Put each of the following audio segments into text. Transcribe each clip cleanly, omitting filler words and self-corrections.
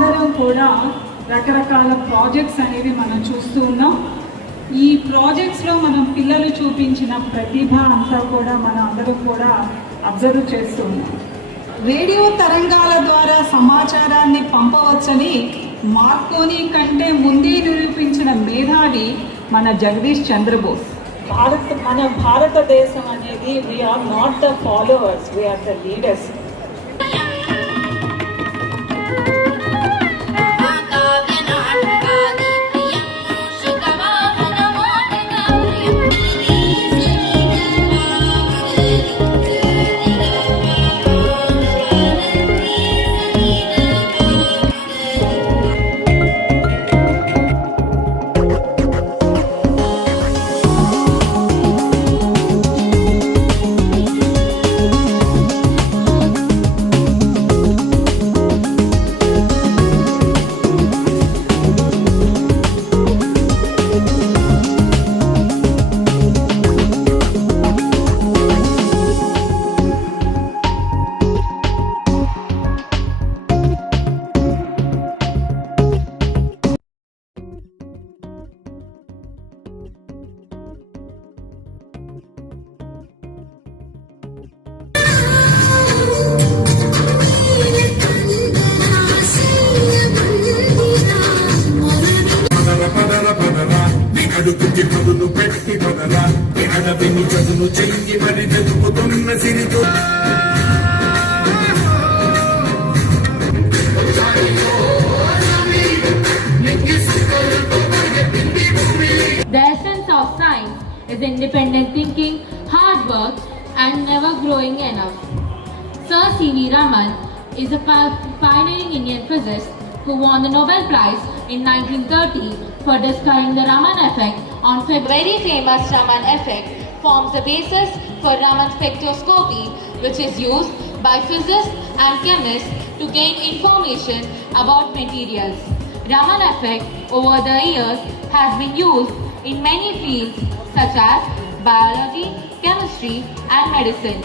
అందరం కూడా రకరకాల ప్రాజెక్ట్స్ అనేవి మనం చూస్తూ ఉన్నాం. ఈ ప్రాజెక్ట్స్లో మనం పిల్లలు చూపించిన ప్రతిభ అంతా కూడా మనం అందరం కూడా అబ్జర్వ్ చేస్తూ ఉన్నాం. రేడియో తరంగాల ద్వారా సమాచారాన్ని పంపవచ్చని మార్కోని కంటే ముందే నిరూపించిన మేధావి మన జగదీష్ చంద్రబోస్. మన భారతదేశం అనేది we're not the followers, we're the leaders. అడుగుకి పదును పెట్టి పదరా అడవిని చదును చెయ్యి మరి చదువుతున్న సిరితో The essence of science is independent thinking, hard work, and never growing enough. Sir C.V. Raman is a pioneering Indian physicist who won the Nobel Prize in 1930 for discovering the Raman effect on very famous Raman effect forms the basis for Raman spectroscopy, which is used by physicists and chemists to gain information about materials. Raman effect over the years has been used in many fields such as biology, chemistry and medicine.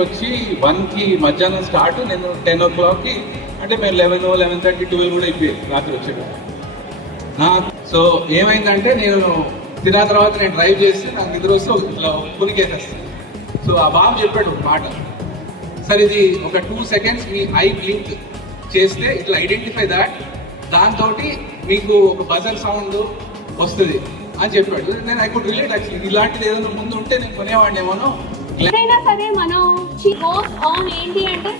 వచ్చి 1కి మధ్యాహ్నం start, నేను 10 o'clockకి అంటే మేము 11:30, 12 కూడా అయిపోయింది రాత్రి వచ్చేటప్పుడు. సో ఏమైందంటే నేను తిన్న తర్వాత నేను డ్రైవ్ చేస్తే నాకు నిద్ర వస్తే ఇట్లా పునికేసేస్తాను. సో ఆ బాబు చెప్పాడు ఒక మాట, సార్ ఇది ఒక 2 seconds మీ ఐ బ్లింక్ చేస్తే ఇట్లా ఐడెంటిఫై దాట్, దాంతో మీకు ఒక బజర్ సౌండ్ వస్తుంది అని చెప్పాడు. నేను ఐ కుడ్ రిలేట్ యాక్చువల్లీ. ఇలాంటిది ఏదైనా ముందు ఉంటే నేను కొనేవాడిని ఏమోనో. ఏదైనా సరే మనం గోస్ ఆన్ ఏంటి అంటే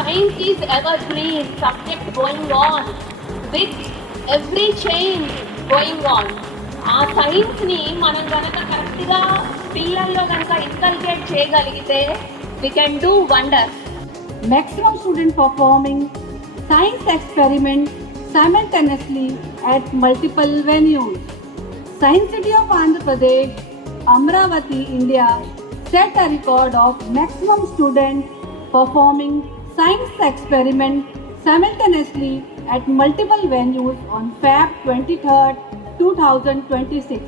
science is ever green subject going on with every change going on. ఆ సైన్స్ ని మనం కనుక కరెక్ట్ గా పిల్లల్లో కనుక ఇన్కల్కేట్ చేయగలిగితే we can do wonders. Maximum student performing science experiment simultaneously at multiple venues. Science City of Andhra Pradesh, Amravati, India set a record of maximum student performing science experiment simultaneously at multiple venues on Feb 23rd, 2026.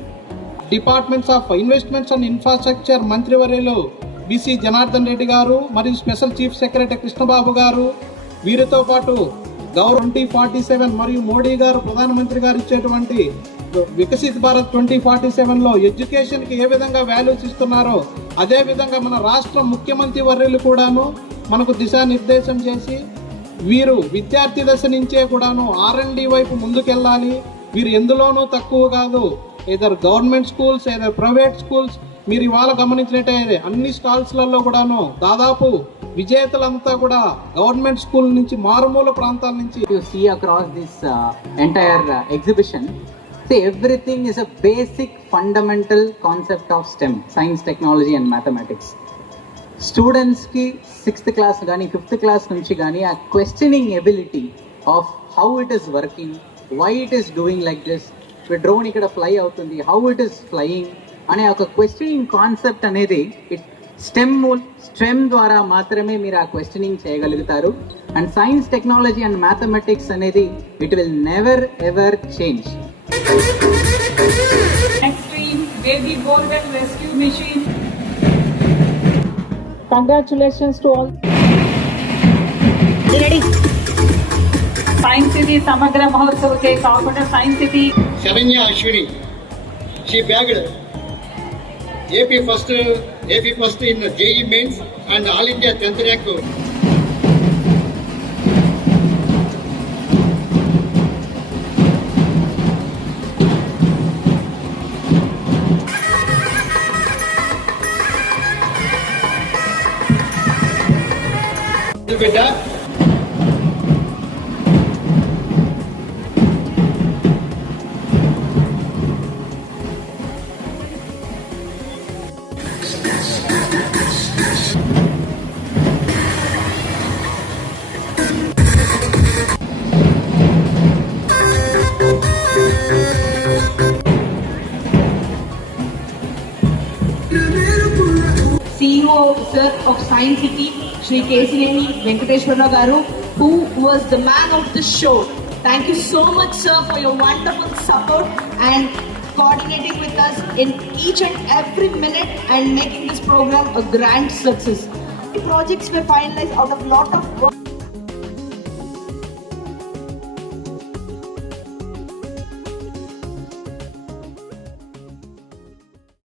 Departments of investments and infrastructure మంత్రివర్యులు BC Janardhan Reddy గారు మరియు special chief secretary Krishnababu గారు, వీరితో పాటు గౌరవ్ 2047 మరియు మోడీ గారు ప్రధానమంత్రి గారు ఇచ్చేటువంటి వికసిత్ భారత్ 2047లో ఎడ్యుకేషన్కి ఏ విధంగా వాల్యూస్ ఇస్తున్నారో అదే విధంగా మన రాష్ట్ర ముఖ్యమంత్రి వర్యులు కూడాను మనకు దిశానిర్దేశం చేసి వీరు విద్యార్థి దశ నుంచే కూడాను R&D వైపు ముందుకెళ్ళాలి. వీరు ఎందులోనూ తక్కువ కాదు. Either government schools, either private schools, మీరు ఇవాళ గమనించినట్టయితే అన్ని స్టాల్స్లలో కూడాను దాదాపు విజేతలంతా కూడా గవర్నమెంట్ స్కూల్ నుంచి మారుమూల ప్రాంతాల నుంచి. You see across this entire exhibition, see everything is a basic fundamental concept of STEM, science, technology and mathematics. Students ki 6th class gaani 5th class nunchi gaani a questioning ability of how it is working, why it is doing like this, drone ikkada fly avutundi, how it is flying అనే ఒక questioning concept అనేది stem ద్వారా మాత్రమే మీరు ఆ questioning చేయగలుగుతారు. And science, technology and mathematics అనేది it will never ever change. Extreme baby borewell rescue machine. Congratulations to all. Science City Samagra Mahotsav ke kaakunda Science City Sharanya Ashwini, she bagged AP first in JEE Mains and All India 10th rank. Beta CEO sir of Science City, Shri Kesineni Venkateshwara Garu, who was the man of the show. Thank you so much, sir, for your wonderful support and coordinating with us in each and every minute and making this program a grand success. The projects were finalized out of lot of work.